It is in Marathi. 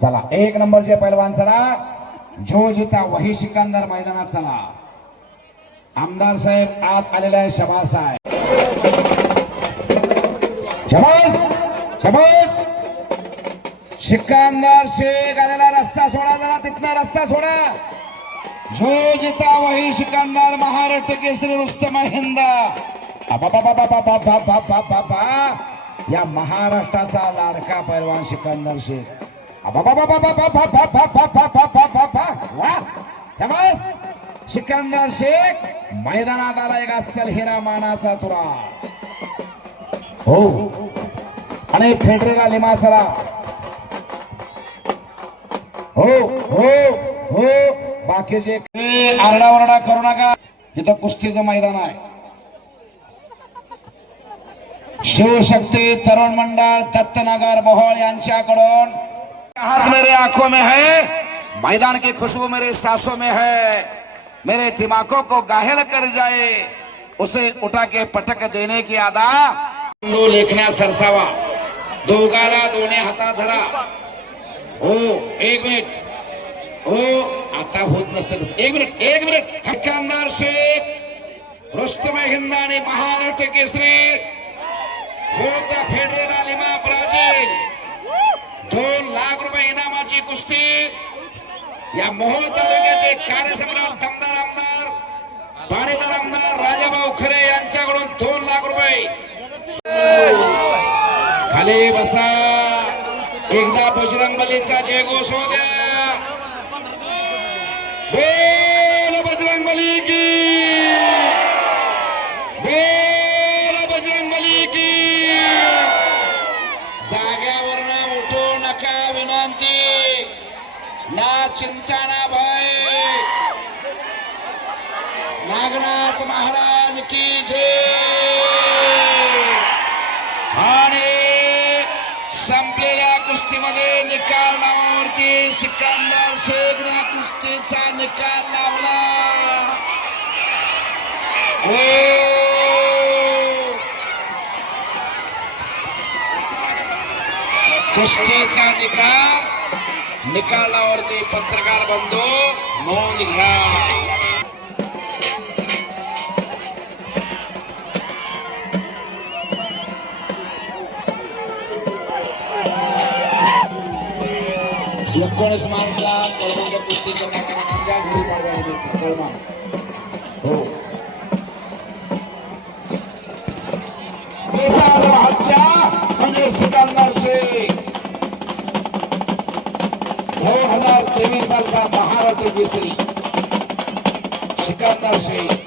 चला एक नंबरचे पैलवान चला जो जिता वही सिकंदर मैदानात चला आमदार साहेब आत आलेले आहे शबा साहेब शबास शबास सिकंदर शेख आलेला रस्ता सोडा जरा तिथला रस्ता सोडा जो जिता वही सिकंदर महाराष्ट्र केसरी रुस्तम हिंदा या महाराष्ट्राचा लाडका पैलवान सिकंदर शेख सिकंदर शेख मैदानात आला एक असेल हिरा मानाचा तुरा हो आणि फेडरेला लिमा चला हो हो हो बाकीचे काही आरडाओरडा करू नका इथं कुस्तीचं मैदान आहे शिवशक्ती तरुण मंडळ दत्तनगर मोहोळ यांच्याकडून हाथ मेरे आँखों में है, मैदान की खुशबू मेरे सांसों में है, मेरे दिमागों को घायल कर जाए, उसे उठा के पटक देने की आदा दो लेखण्या सरसावा दोघाला दोन्ही हातात धरा हो एक मिनिट हो आता होत नसतं. एक मिनिट एक मिनिट हक्कांदार शेख, रुस्तम हिंद आणि महाराष्ट्र केसरी विरुद्ध फेडरेला या मोहोळ तालुक्याचे कार्यसम्राट दमदार आमदार पाणीदार आमदार राजाभाऊ खरे यांच्याकडून दोन लाख रुपये. खाली बसा. एकदा बजरंग बलीचा जय घोष होऊ द्या. ना चिंता ना भय. नागनाथ महाराज की जय. आणि संपलेल्या कुस्तीमध्ये निकाल नावावरती सिकंदर शेख कुस्तीचा निकाल लावला. हो. कुस्तीचा निकाल निकालावरती पत्रकार बंधू नोंद घ्या. एकोणीस मार्चला कळमाच्या कुस्तीच्या मैदानात घरी पाडव्याला देखील कळमा हो. बेताज म्हणजे सिकंदर भाग्यश्री श्री.